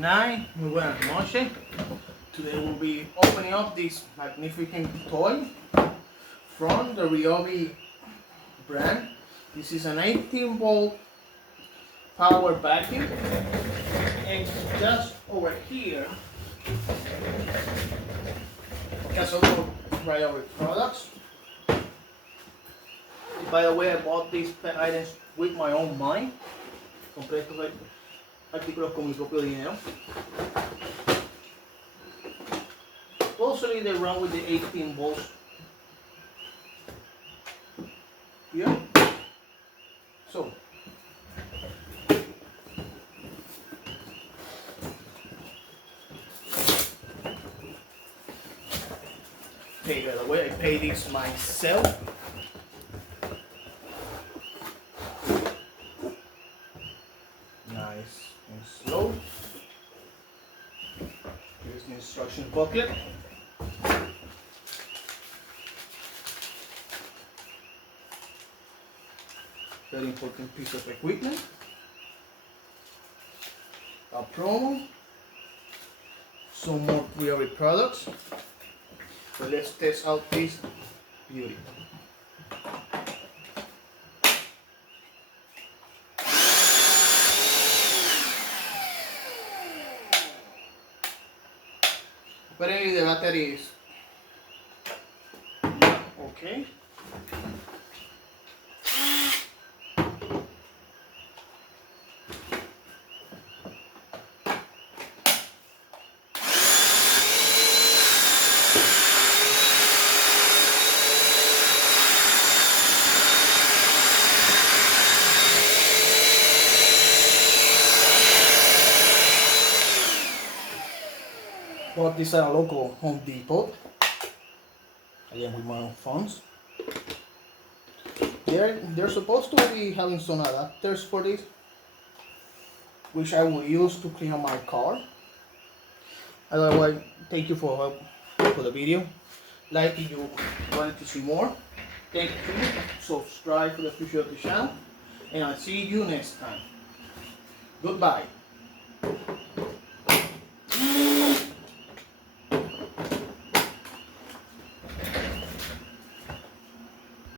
night, muy buenas noches. Today we'll be opening up this magnificent toy from the Ryobi brand. This is an 18-volt power vacuum, and just over here, that's also Ryobi products. By the way, I bought these items with my own money. Compré estos artículos con mi propio dinero. Supposedly they run with the 18 volts. Yeah. So okay, by the way, I pay this myself. Nice and slow. Here's the instruction booklet. Very important piece of equipment. A promo. Some more Ryobi products. So let's test out this beauty. Apparently the battery is okay. Bought this at a local Home Depot. Again with my own funds. They're supposed to be having some adapters for this, which I will use to clean up my car. Otherwise, thank you for help for the video. Like if you wanted to see more. Thank you. Subscribe for the future of the channel. And I'll see you next time. Goodbye.